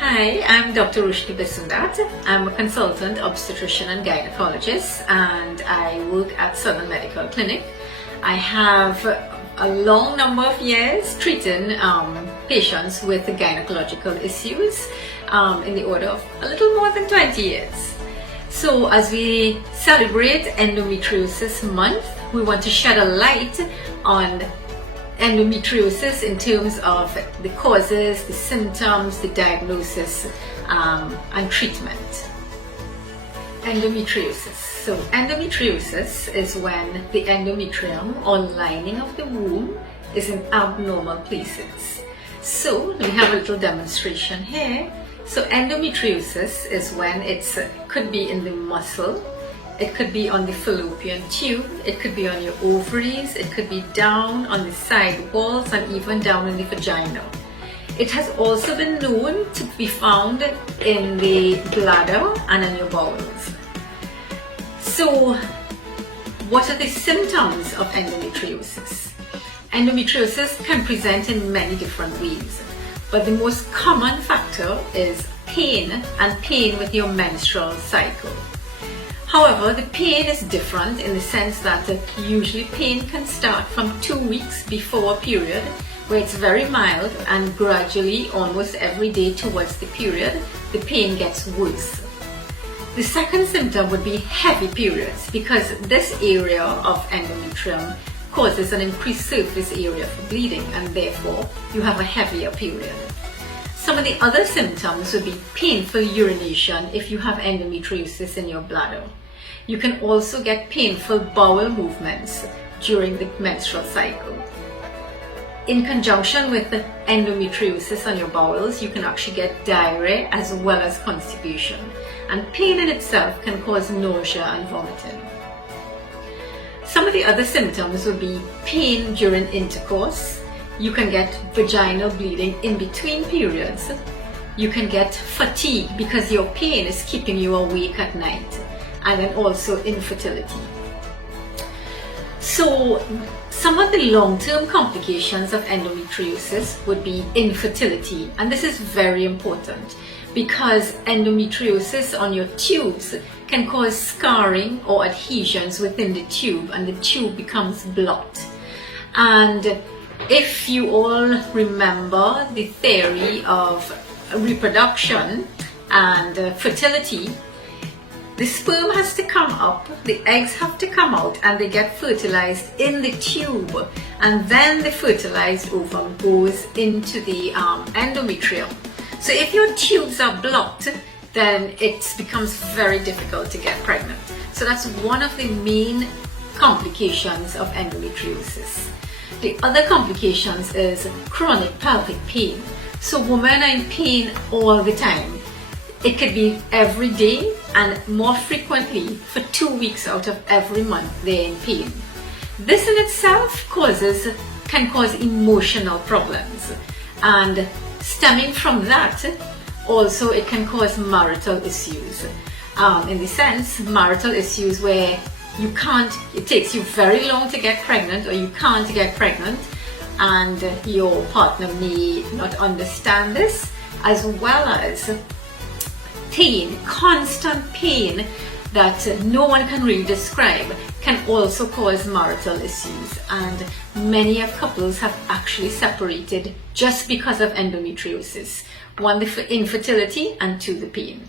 Hi, I'm Dr. Rushni Bisundat. I'm a consultant obstetrician and gynecologist, and I work at Southern Medical Clinic. I have a long number of years treating patients with gynecological issues in the order of a little more than 20 years. So as we celebrate Endometriosis Month, we want to shed a light on endometriosis in terms of the causes, the symptoms, the diagnosis, and treatment. Endometriosis. So endometriosis is when the endometrium or lining of the womb is in abnormal places. So we have a little demonstration here. So endometriosis is when it could be in the muscle, it could be on the fallopian tube, it could be on your ovaries, it could be down on the side walls and even down in the vagina. It has also been known to be found in the bladder and in your bowels. So what are the symptoms of endometriosis? Endometriosis can present in many different ways, but the most common factor is pain, and pain with your menstrual cycle. However, the pain is different in the sense that usually pain can start from 2 weeks before a period, where it's very mild, and gradually, almost every day towards the period, the pain gets worse. The second symptom would be heavy periods, because this area of endometrium causes an increased surface area for bleeding, and therefore you have a heavier period. Some of the other symptoms would be painful urination if you have endometriosis in your bladder. You can also get painful bowel movements during the menstrual cycle. In conjunction with the endometriosis on your bowels, you can actually get diarrhea as well as constipation. And pain in itself can cause nausea and vomiting. Some of the other symptoms would be pain during intercourse. You can get vaginal bleeding in between periods. You can get fatigue because your pain is keeping you awake at night, and then also infertility. So some of the long-term complications of endometriosis would be infertility, and this is very important because endometriosis on your tubes can cause scarring or adhesions within the tube, and the tube becomes blocked. And if you all remember the theory of reproduction and fertility, the sperm has to come up, the eggs have to come out, and they get fertilized in the tube, and then the fertilized ovum goes into the endometrium. So if your tubes are blocked, then it becomes very difficult to get pregnant. So that's one of the main complications of endometriosis. The other complications is chronic pelvic pain. So women are in pain all the time. It could be every day, and more frequently for 2 weeks out of every month they're in pain. This in itself can cause emotional problems, and stemming from that, also it can cause marital issues. In the sense, marital issues where it takes you very long to get pregnant, or you can't get pregnant, and your partner may not understand this, as well as pain, constant pain that no one can really describe, can also cause marital issues. And many of couples have actually separated just because of endometriosis. One, the infertility, and two, the pain.